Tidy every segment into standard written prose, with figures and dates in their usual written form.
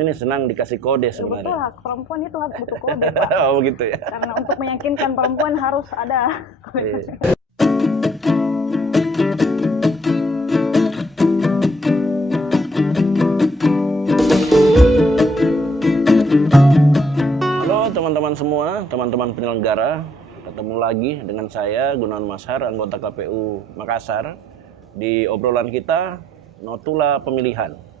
Ini senang dikasih kode Ya, betul, sebenarnya. hak perempuan itu harus butuh kode, Pak. Oh gitu ya. Karena untuk meyakinkan perempuan harus ada kode. Iya. Halo teman-teman semua, teman-teman penyelenggara. Ketemu lagi dengan saya Gunawan Mashar, anggota KPU Makassar. Di obrolan kita Notula Pemilihan.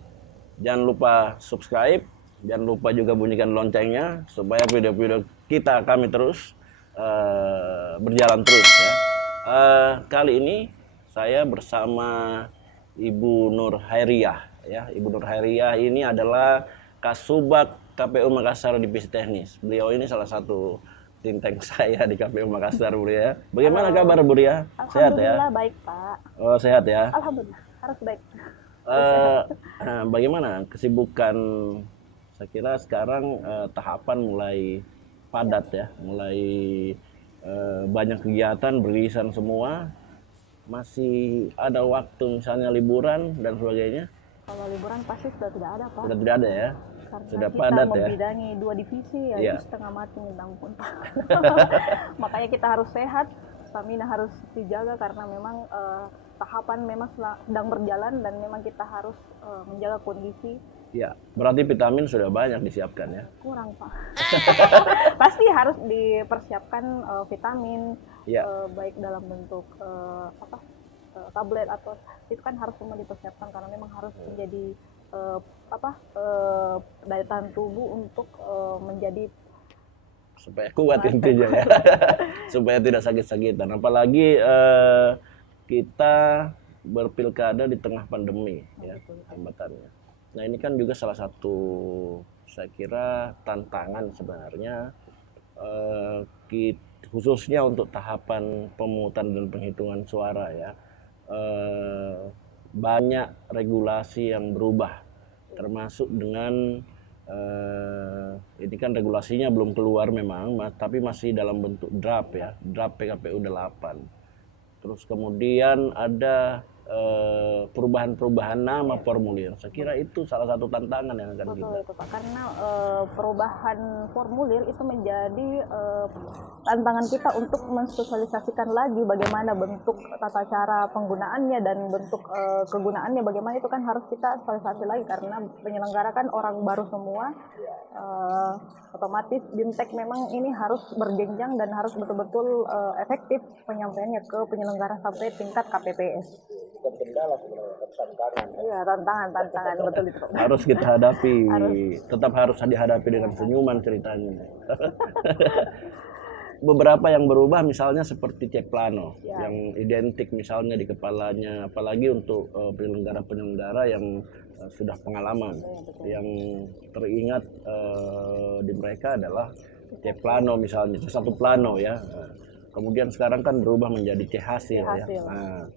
Jangan lupa subscribe, jangan lupa juga bunyikan loncengnya supaya video-video kita kami terus berjalan terus ya. Kali ini saya bersama Ibu Nur Hairiah ya. Ibu Nur Hairiah ini adalah Kasubag KPU Makassar Divisi Teknis. Beliau ini salah satu think tank saya di KPU Makassar, Bu Ria. Bagaimana kabar, Bu Ria? Sehat ya? Alhamdulillah baik, Pak. Oh, sehat ya. Alhamdulillah, harus baik. Bagaimana kesibukan? Saya kira sekarang tahapan mulai padat ya, mulai banyak kegiatan beririsan semua. Masih ada waktu misalnya liburan dan sebagainya? Kalau liburan pasti sudah tidak ada, Pak. Sudah tidak ada ya? Karena Sudah kita padat ya? membidangi 2 divisi ya, Iya. itu setengah mati minta ampun, Pak. Makanya kita harus sehat, stamina harus dijaga karena memang tahapan memang sedang berjalan dan memang kita harus menjaga kondisi. Ya, berarti vitamin sudah banyak disiapkan ya? Kurang, Pak. Pasti harus dipersiapkan vitamin, Ya. baik dalam bentuk tablet atau itu kan harus semua dipersiapkan karena memang harus menjadi daya tahan tubuh untuk menjadi Supaya kuat intinya ya. Supaya tidak sakit-sakitan. Apalagi kita berpilkada di tengah pandemi ya, hambatannya. Nah, ini kan juga salah satu saya kira tantangan sebenarnya khususnya untuk tahapan pemungutan dan penghitungan suara ya. Banyak regulasi yang berubah, termasuk dengan ini kan regulasinya belum keluar memang, tapi masih dalam bentuk draft ya, draft PKPU 8. Terus kemudian ada perubahan-perubahan nama formulir. Saya kira itu salah satu tantangan yang akan kita. betul itu, Pak, karena perubahan formulir itu menjadi tantangan kita untuk mensosialisasikan lagi bagaimana bentuk tata cara penggunaannya dan bentuk kegunaannya bagaimana itu kan harus kita sosialisasi lagi karena penyelenggara kan orang baru semua. Otomatis BIMTEK memang ini harus berjenjang dan harus betul-betul efektif penyampaiannya ke penyelenggara sampai tingkat KPPS. Kendala sebenarnya, tantangan. Iya, tantangan betul itu, Pak. Harus kita hadapi, Harus. tetap harus dihadapi dengan senyuman ceritanya. Beberapa yang berubah misalnya seperti cek plano Ya. yang identik misalnya di kepalanya, apalagi untuk penyelenggara-penyelenggara yang sudah pengalaman. Yang teringat di mereka adalah cek plano misalnya, satu plano ya. Kemudian sekarang kan berubah menjadi C hasil ya. hasil. Nah,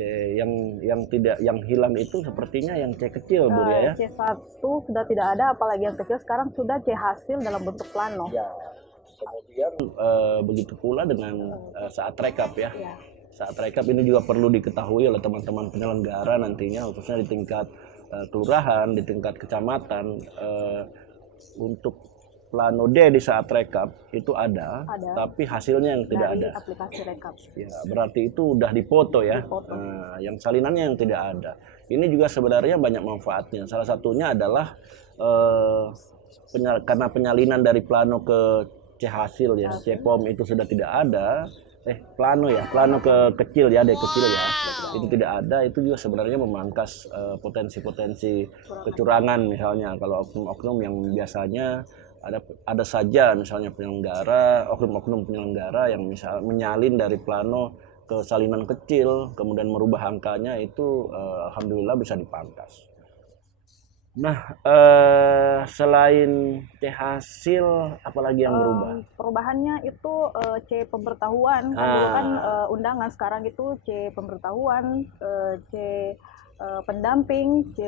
yang hilang itu sepertinya yang C kecil, Bu Ria ya. C1 sudah tidak ada, apalagi yang kecil sekarang sudah C hasil dalam bentuk plano. Ya. Kemudian begitu pula dengan saat rekap ya. Ya. Saat rekap ini juga perlu diketahui oleh teman-teman penyelenggara nantinya, khususnya di tingkat kelurahan, di tingkat kecamatan, untuk plano D di saat rekap itu ada. Tapi hasilnya yang tidak Dari ada. aplikasi rekap. Ya, berarti itu udah dipoto ya. Dipoto. Nah, yang salinannya yang tidak ada. Ini juga sebenarnya banyak manfaatnya. Salah satunya adalah karena penyalinan dari plano ke C hasil ya, C pom itu sudah tidak ada. Plano ke kecil ya, D kecil ya, itu tidak ada. Itu juga sebenarnya memangkas potensi-potensi kecurangan misalnya kalau oknum-oknum yang biasanya ada saja misalnya penyelenggara, oknum-oknum penyelenggara yang misal menyalin dari plano ke salinan kecil, kemudian merubah angkanya itu alhamdulillah bisa dipangkas. Nah, selain C hasil, apalagi yang berubah? Perubahannya itu C pemberitahuan. Dulu kan undangan, sekarang itu C pemberitahuan, C pendamping, C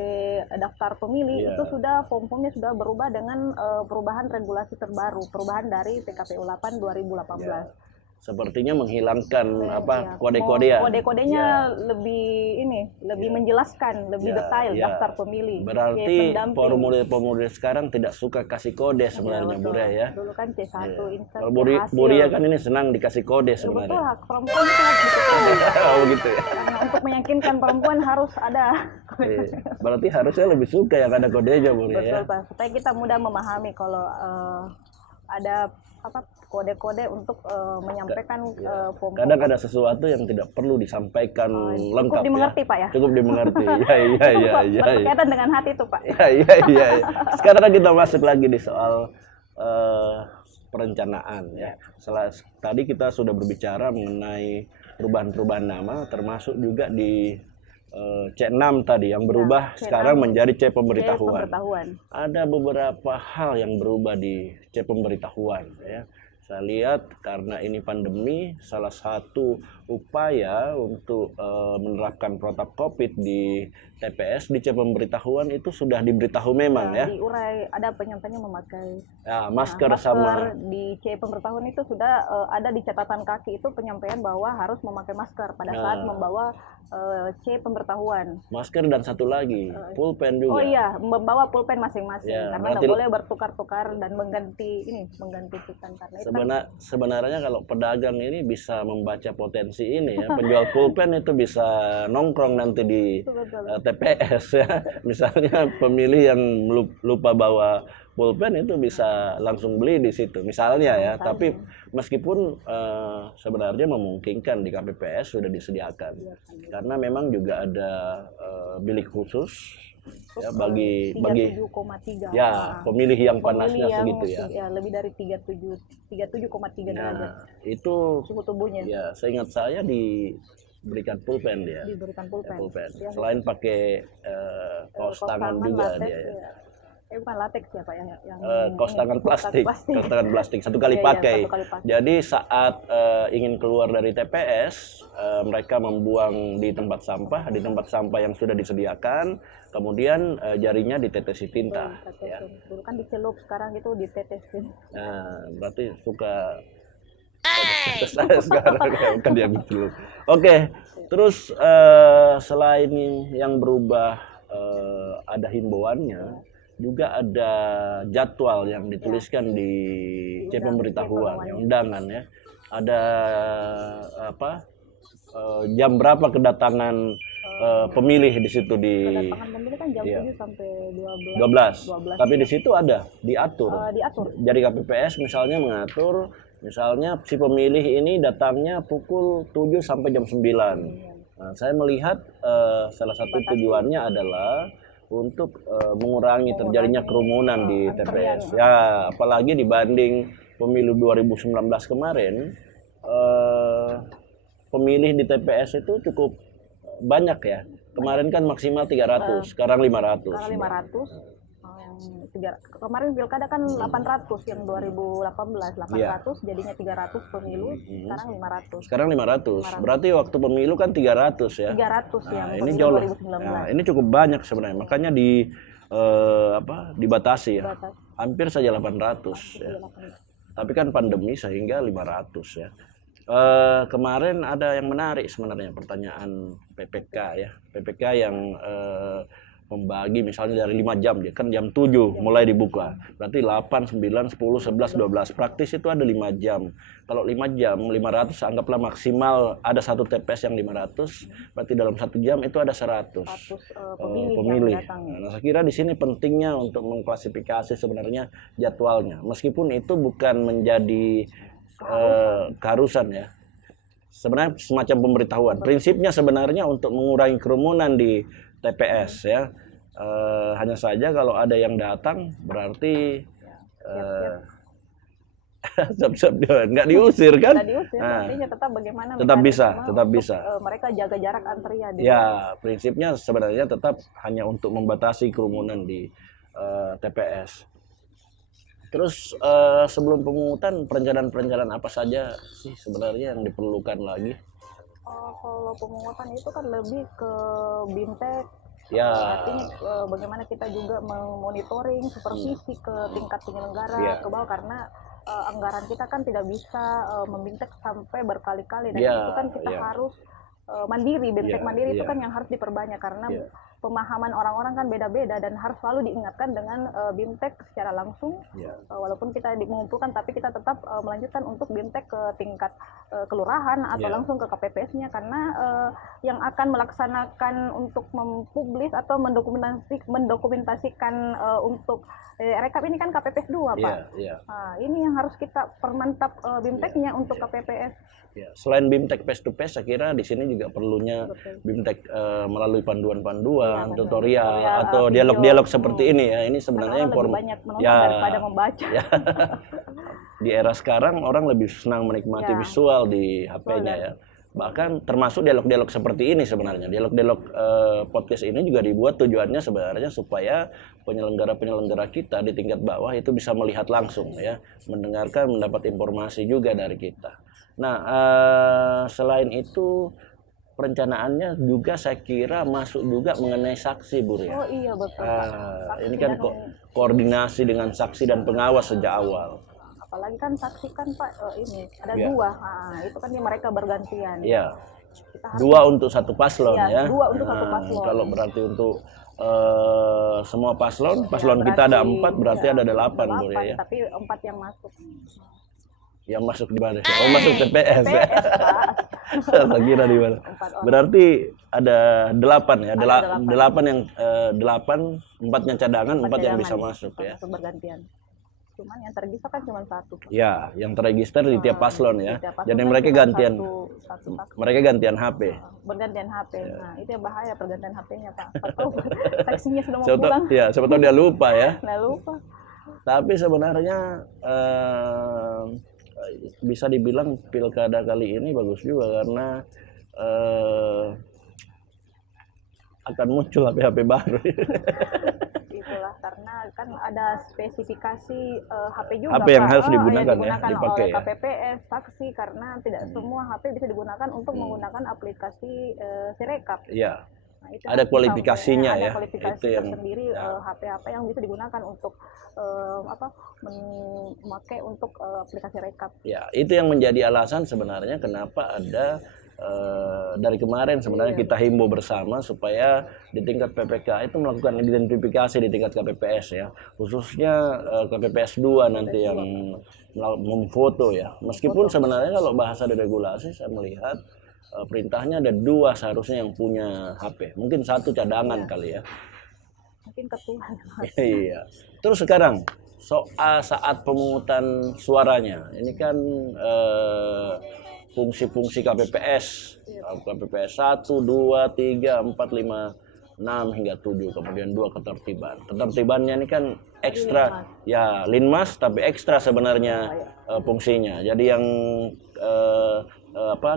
daftar pemilih. Itu sudah form-formnya sudah berubah dengan perubahan regulasi terbaru, perubahan dari PKPU 8 2018. sepertinya menghilangkan Ya, kode-kode ya. kode-kodenya lebih menjelaskan, lebih detail ya. daftar pemilih. Berarti pendamping. formulir sekarang tidak suka kasih kode sebenarnya betul. Bu Ria ya. Dulu kan C1 insert Kalau hasil. Bu Ria kan ini senang dikasih kode Betul, sebenarnya. hak perempuan itu harus diketahui. Oh begitu ya. Karena untuk meyakinkan perempuan harus ada. Berarti harusnya lebih suka yang ada kodenya Bu Ria ya. Betul Pak, supaya kita mudah memahami kalau ada kode-kode untuk menyampaikan form. Kadang ada sesuatu yang tidak perlu disampaikan lengkap cukup dimengerti ya. Pak ya. Cukup dimengerti. Iya. Berkaitan dengan hati itu Pak. Iya. Sekarang kita masuk lagi di soal perencanaan ya. Tadi kita sudah berbicara mengenai perubahan-perubahan nama, termasuk juga di C6 tadi yang berubah C6 sekarang menjadi C Pemberitahuan. Ada beberapa hal yang berubah di C pemberitahuan ya. Saya lihat karena ini pandemi, salah satu upaya untuk menerapkan protokol COVID di TPS di C pemberitahuan itu sudah diberitahu memang ya. Diurai, ada penyampaiannya memakai masker sama di C pemberitahuan itu sudah ada di catatan kaki itu penyampaian bahwa harus memakai masker pada saat membawa C pemberitahuan. Masker dan satu lagi pulpen juga. Oh iya, membawa pulpen masing-masing Ya, karena tidak boleh bertukar-tukar dan mengganti pulpen karena itu sebenarnya kalau pedagang ini bisa membaca potensi ini ya, penjual pulpen itu bisa nongkrong nanti di TPS ya. Misalnya pemilih yang lupa bawa pulpen itu bisa langsung beli di situ misalnya ya. Tapi meskipun sebenarnya memungkinkan di KPPS sudah disediakan karena memang juga ada bilik khusus ya bagi 37,3 ya pemilih yang panasnya yang segitu ya. Lebih dari 37,3 derajat itu suhu tubuhnya. Ya, seingat saya diberikan pulpen dia. Diberikan pulpen. Ya. Selain pakai kaos tangan juga latex, dia ya. Bukan latex ya Pak ya, yang kaos tangan plastik. Kaos tangan plastik satu kali pakai. Satu kali pakai. Jadi saat ingin keluar dari TPS, mereka membuang di tempat sampah yang sudah disediakan, kemudian jarinya ditetesi tinta. Ya. Dulu kan dicelup, sekarang itu ditetesin. Nah, berarti suka saya sekarang kan dia gitu. Oke, terus selain yang berubah ada himbauannya, juga ada jadwal yang dituliskan di C pemberitahuan, ya, undangan ya. Ada jam berapa kedatangan pemilih di situ di kedatangan pemilih kan jam 7 sampai 12. Tapi di situ ada diatur. Diatur. Jadi KPPS misalnya mengatur misalnya si pemilih ini datangnya pukul 7 sampai jam 9. Nah, saya melihat salah satu tujuannya adalah untuk mengurangi terjadinya kerumunan di TPS. Ya, apalagi dibanding pemilu 2019 kemarin, pemilih di TPS itu cukup banyak ya. Kemarin kan maksimal 300, sekarang 500. Sekarang 500. Kemarin pilkada kan 800 yang 2018 800 jadinya 300 pemilu, sekarang 500. Sekarang 500. Berarti waktu pemilu kan 300 ya. 300 yang ini pemilu jauh 2019. Nah, ini cukup banyak sebenarnya. Makanya dibatasi ya. Hampir saja 800 ya. Tapi kan pandemi sehingga 500 ya. Kemarin ada yang menarik sebenarnya pertanyaan PPK ya. PPK yang membagi misalnya dari 5 jam dia kan jam 7 mulai dibuka. Berarti 8, 9, 10, 11, 12. Praktis itu ada 5 jam. Kalau 5 jam 500 anggaplah maksimal ada satu TPS yang 500, berarti dalam 1 jam itu ada 100 pemilih. Nah, saya kira di sini pentingnya untuk mengklasifikasi sebenarnya jadwalnya. Meskipun itu bukan menjadi keharusan ya. Sebenarnya semacam pemberitahuan. Prinsipnya sebenarnya untuk mengurangi kerumunan di TPS ya. Hanya saja kalau ada yang datang berarti siap-siap nggak diusir kan? Nggak diusir, artinya tetap bagaimana tetap bisa. Mereka jaga jarak antrian. Ya, prinsipnya sebenarnya tetap hanya untuk membatasi kerumunan di TPS. Terus sebelum pemungutan perencanaan apa saja sih sebenarnya yang diperlukan lagi? Kalau pemungutan itu kan lebih ke bintek. Ya. Artinya bagaimana kita juga memonitoring, supervisi ke tingkat penyelenggara ke bawah karena anggaran kita kan tidak bisa membintek sampai berkali-kali, dan Ya, itu kan kita ya. harus mandiri, bintek Ya, mandiri itu ya. kan yang harus diperbanyak, karena Ya. pemahaman orang-orang kan beda-beda dan harus selalu diingatkan dengan BIMTEK secara langsung. Ya. Walaupun kita mengumpulkan, tapi kita tetap melanjutkan untuk BIMTEK ke tingkat kelurahan atau Ya. langsung ke KPPS-nya, karena yang akan melaksanakan untuk mempublis atau mendokumentasikan untuk rekap ini kan KPPS 2, Pak. Ya, ya. Nah, ini yang harus kita permantap BIMTEK-nya untuk KPPS. Ya, selain BIMTEK face to face, saya kira di sini juga perlunya Betul. BIMTEK melalui panduan-panduan, Iya, tutorial tutorial, atau video. dialog-dialog seperti ini ya. Ini Karena sebenarnya orang lebih informasi. banyak menonton Ya. daripada membaca. Ya. Di era sekarang orang lebih senang menikmati Ya. visual di HP-nya Betul. ya. Bahkan termasuk dialog-dialog seperti ini sebenarnya. Dialog-dialog podcast ini juga dibuat tujuannya sebenarnya supaya penyelenggara-penyelenggara kita di tingkat bawah itu bisa melihat langsung ya, mendengarkan, mendapat informasi juga dari kita. Nah, selain itu perencanaannya juga saya kira masuk juga mengenai saksi, Bu Ria. Oh iya, betul, Pak. Ini kan koordinasi dengan saksi dan pengawas sejak awal. Apalagi kan saksi kan, Pak, ini ada Ya. 2. Nah, itu kan mereka bergantian. Ya, Kita harus 2 untuk satu paslon Iya, ya. 2 untuk satu paslon. Kalau berarti untuk semua paslon ya, kita ada berarti, 4, berarti ya, ada 8, Bu 8, Ria ya. tapi 4 yang masuk. Yang masuk di mana? Oh, masuk TPS. PS, Pak. Saya kira di mana. 4 orang. Berarti ada 8 ya. Ada 8 yang 8, 4-nya cadangan, 4 yang bisa cadangan, masuk ya. masuk bergantian. Cuman yang tergisa kan cuma 1. Pak. Ya, yang terregister di tiap paslon ya. Di tiap paslon Jadi kan mereka cuma gantian satu saksi. mereka gantian HP. Bergantian HP. Nah, itu yang bahaya, pergantian HP-nya, Pak. Atau taksinya sudah mau Siapa tahu, pulang. ya, siapa tahu dia lupa ya. Nah, lupa. Tapi sebenarnya bisa dibilang pilkada kali ini bagus juga karena akan muncul HP-HP baru. Itulah karena kan ada spesifikasi HP juga, HP yang Pak. harus digunakan yang ya, dipakai oleh ya. KPPS, saksi, karena tidak semua HP bisa digunakan untuk menggunakan aplikasi Sirekap. Iya. Nah, itu Ada harus kualifikasinya ada ya. kualifikasi Itu yang tersendiri HP apa yang bisa digunakan untuk memakai untuk aplikasi Rekap. Ya, itu yang menjadi alasan sebenarnya kenapa ada dari kemarin sebenarnya kita himbau bersama supaya di tingkat PPK itu melakukan identifikasi di tingkat KPPS ya, khususnya KPPS 2 nanti yang memfoto ya. Meskipun sebenarnya kalau bahasa di regulasi saya melihat perintahnya ada 2 seharusnya yang punya HP, mungkin 1 cadangan kali ya. Mungkin ketua. Iya. Terus sekarang soal saat pemungutan suaranya, ini kan fungsi-fungsi KPPS, KPPS 1, 2, 3, 4, 5, 6 hingga 7, kemudian 2 ketertiban. Ketertibannya ini kan ekstra, ya Linmas tapi ekstra sebenarnya fungsinya. Jadi yang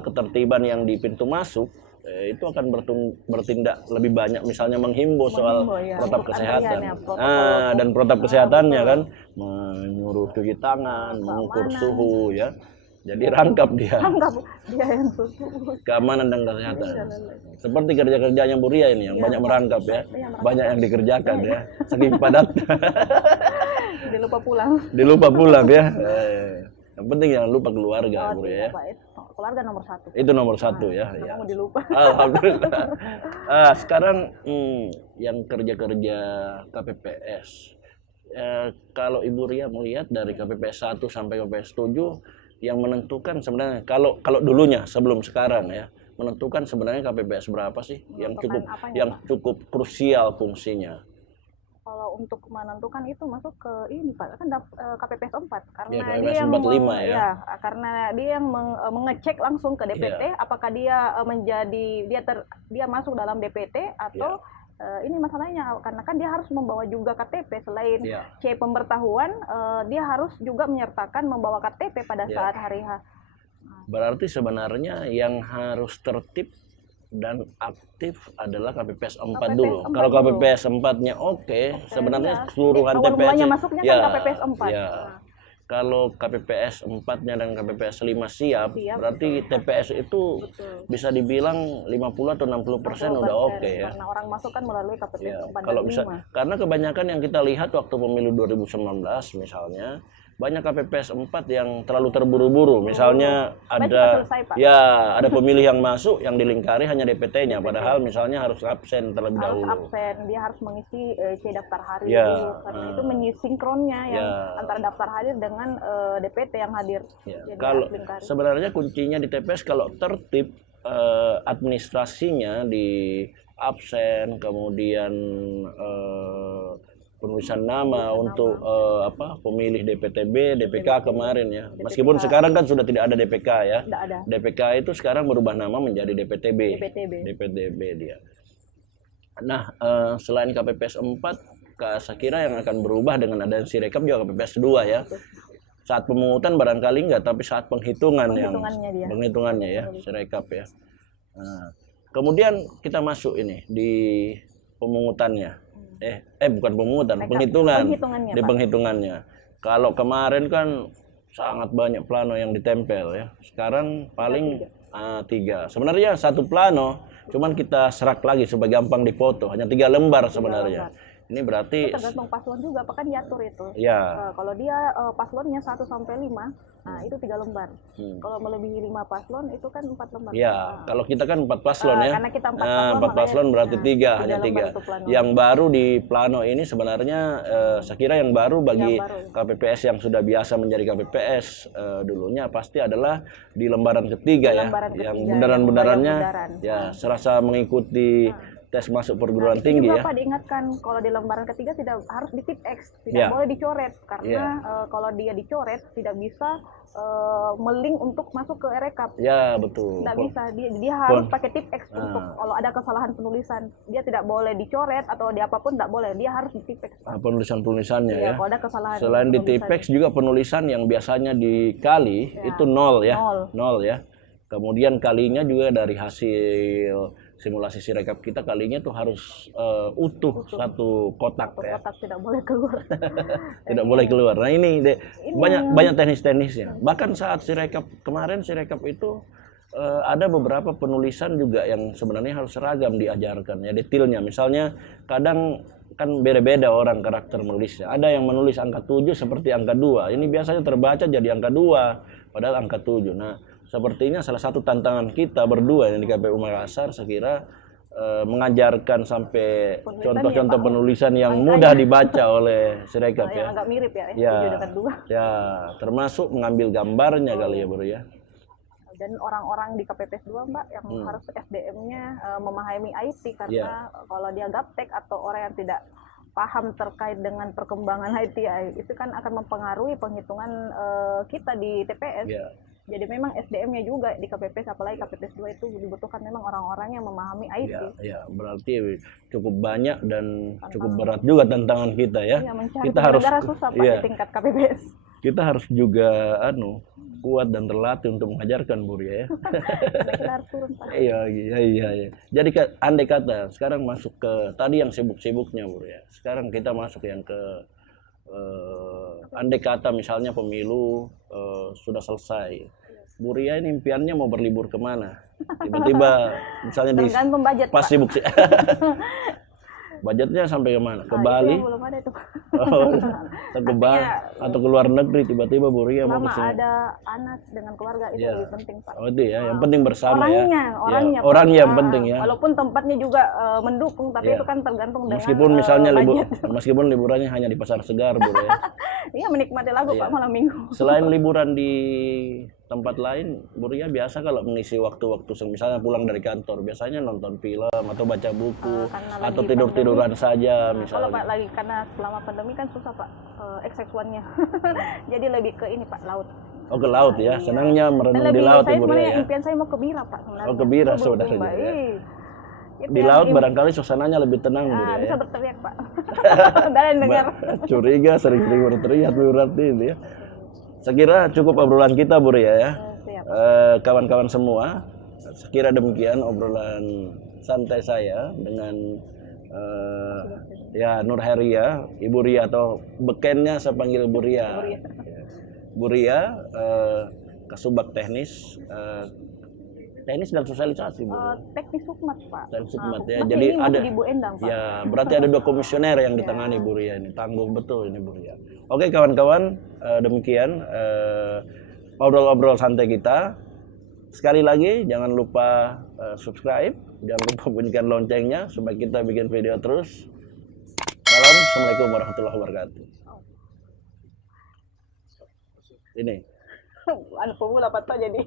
ketertiban yang di pintu masuk itu akan bertindak lebih banyak, misalnya menghimbau soal ya, protap untuk kesehatan. antrian ya, Dan protap kesehatannya kan menyuruh cuci tangan, mengukur suhu ya. Jadi rangkap dia. Anggap dia yang susu. Keamanan dan kesehatan. Seperti kerja-kerjanya Bu Ria ini yang banyak merangkap ya. Banyak yang dikerjakan ya. Saking padat. Dia lupa pulang. Dilupa pulang ya. Yang penting jangan lupa keluarga Bu Ria ya. Keluarga nomor 1. Itu nomor 1 ya. Kamu dilupa. Alhamdulillah. Sekarang yang kerja-kerja KPPS. Kalau Ibu Ria melihat dari KPPS 1 sampai KPPS 7 yang menentukan sebenarnya kalau dulunya sebelum sekarang ya, menentukan sebenarnya KPPS berapa sih yang cukup krusial fungsinya. Kalau untuk menentukan itu masuk ke ini Pak, kan KPPS 4 karena ya, KPPS dia yang 45 ya. Karena dia yang mengecek langsung ke DPT apakah dia dia masuk dalam DPT atau ini masalahnya karena kan dia harus membawa juga KTP selain C pemberitahuan, dia harus juga menyertakan membawa KTP pada saat hari H. Berarti sebenarnya yang harus tertib dan aktif adalah KPPS 4 dulu. Kalau KPPS 4-nya oke, sebenarnya keseluruhan TPS masuknya kan KPPS 4. Ya. Kalau KPPS 4-nya dan KPPS 5 siap, berarti TPS itu bisa dibilang 50 atau 60% udah oke ya. Karena orang masuk kan melalui KPPS 4 Kalau dan bisa, 5. karena kebanyakan yang kita lihat waktu pemilu 2019 misalnya, banyak KPPS 4 yang terlalu terburu-buru. Misalnya Supaya ada cepat selesai, Pak. ya ada pemilih yang masuk yang dilingkari hanya DPT-nya, padahal misalnya harus absen terlebih Harus dahulu. absen, dia harus mengisi C daftar hari Ya, dulu, karena itu menyisinkronnya yang Ya. antara daftar hadir dengan DPT yang hadir. Ya, Jadi kalau harus lingkari. sebenarnya kuncinya di TPS kalau tertib administrasinya di absen, kemudian penulisan nama untuk pemilih DPTB, DPK kemarin ya. Meskipun sekarang kan sudah tidak ada DPK ya. Tidak ada DPK itu sekarang berubah nama menjadi DPTB. DPTB. Dia. Nah, selain KPPS 4, saya kira yang akan berubah dengan adanya Sirekap juga KPPS 2 ya. Saat pemungutan barangkali enggak, tapi saat penghitungannya ya, Sirekap ya. Nah, kemudian kita masuk ini di pemungutannya. Bukan pemungutan, penghitungannya, di Pak. penghitungannya. Kalau kemarin kan sangat banyak plano yang ditempel ya. Sekarang paling 3. Sebenarnya 1 plano, cuman kita serak lagi supaya gampang dipoto. Hanya 3 lembar sebenarnya. Ini berarti itu tergantung paslon juga, Pak, kan diatur itu. Ya. Kalau dia paslonnya 1 sampai 5, nah itu 3 lembar. Kalau melebihi 5 paslon itu kan 4 lembar. Ya, kalau kita kan 4 paslon ya. Karena kita 4 4 paslon berarti 3, hanya 3. Yang baru di plano ini sebenarnya saya kira yang baru bagi KPPS yang sudah biasa menjadi KPPS dulunya pasti adalah di lembaran ketiga ya. Yang beneran-benerannya ya serasa mengikuti tes masuk perguruan tinggi ya. Pak diingatkan kalau di lembaran ketiga tidak harus di tip X, tidak boleh dicoret karena kalau dia dicoret tidak bisa melink untuk masuk ke Rekap. Ya, betul. Tidak bisa, dia harus pakai tip X untuk kalau ada kesalahan penulisan, dia tidak boleh dicoret atau di apapun tidak boleh, dia harus di tip X. Penulisan-tulisannya ya. Kalau ada kesalahan. Selain di tip X juga penulisan yang biasanya dikali itu 0 ya. 0 ya. Kemudian kalinya juga dari hasil simulasi Sirekap kita kalinya tuh harus utuh satu kotak ya. Kotak tidak boleh keluar. Tidak boleh keluar. Nah ini banyak teknis-teknisnya. Bahkan saat Sirekap kemarin Sirekap itu ada beberapa penulisan juga yang sebenarnya harus seragam diajarkan ya, detailnya. Misalnya kadang kan beda-beda orang karakter menulisnya. Ada yang menulis angka 7 seperti angka 2. Ini biasanya terbaca jadi angka 2 padahal angka 7. Nah, sepertinya salah satu tantangan kita berdua yang di KPU Makassar saya kira mengajarkan sampai contoh-contoh penulisan yang mudah dibaca oleh Sirekap ya. Yang agak mirip ya. Ya, termasuk mengambil gambarnya kali ya, Bro ya. Dan orang-orang di KPPS 2 Mbak yang harus SDM-nya memahami IT karena kalau dia gaptek atau orang yang tidak paham terkait dengan perkembangan IT itu kan akan mempengaruhi penghitungan kita di TPS. Jadi memang SDM-nya juga di KPPS, apalagi KPPS 2 itu dibutuhkan memang orang-orang yang memahami IT. Ya, berarti cukup banyak dan cukup berat juga tantangan kita ya. Kita harus susah Pak di tingkat KPPS. Kita harus juga kuat dan terlatih untuk mengajarkan Bu Ria ya. Kita harus turun Pak. Iya. Jadi andai kata sekarang masuk ke tadi yang sibuk-sibuknya Bu Ria. Sekarang kita masuk yang ke andai kata misalnya pemilu sudah selesai, Bu Ria ini impiannya mau berlibur kemana? Tiba-tiba misalnya tergantung budget, pas sibuk sih. Budgetnya sampai kemana? Ke Bali? Belum ada itu. Ke Bali atau ke luar negeri tiba-tiba Bu Ria mau kesini. Ada anak dengan keluarga itu lebih penting Pak. Oh itu ya, yang penting bersama orangnya yang penting ya. Walaupun tempatnya juga mendukung, tapi itu kan tergantung dengan meskipun misalnya meskipun liburannya hanya di Pasar Segar Bu Ria. Iya, menikmati lagu Pak malam minggu. Selain liburan di tempat lain, Bu Ria biasa kalau mengisi waktu-waktu misalnya pulang dari kantor, biasanya nonton film atau baca buku atau tidur-tiduran saja misalnya. Kalau Pak lagi karena selama pandemi kan susah Pak XX1-nya. Jadi lebih ke ini Pak, laut. Oh, ke laut ya. Senangnya merenung di laut Bu Ria ya. Impian saya mau ke Bira Pak sebenarnya. Oh, ke Bira saudaranya ya. Di laut barangkali suasananya lebih tenang Bu Ria. Bisa berteriak Pak. Dan dengar. Curiga sering-sering berteriak berarti itu ya. Saya kira cukup obrolan kita Bu Ria ya. Kawan-kawan semua, saya kira demikian obrolan santai saya dengan Nur Heria, Ibu Ria atau bekennya saya panggil Bu Ria. Bu Ria, Kasubag Teknis dan Sosialisasi Bu. Teknis Hukmat Pak. Teknis Hukmat ya. Jadi ada di Bu Endang Pak. Ya, berarti ada 2 komisioner yang ditangani Bu Ria ini. Tangguh betul ini Bu Ria. Oke kawan-kawan, demikian obrol-obrol santai kita. Sekali lagi jangan lupa subscribe, jangan lupa bunyikan loncengnya supaya kita bikin video terus. Salam, assalamualaikum warahmatullahi wabarakatuh. Ini anak pemula apa jadi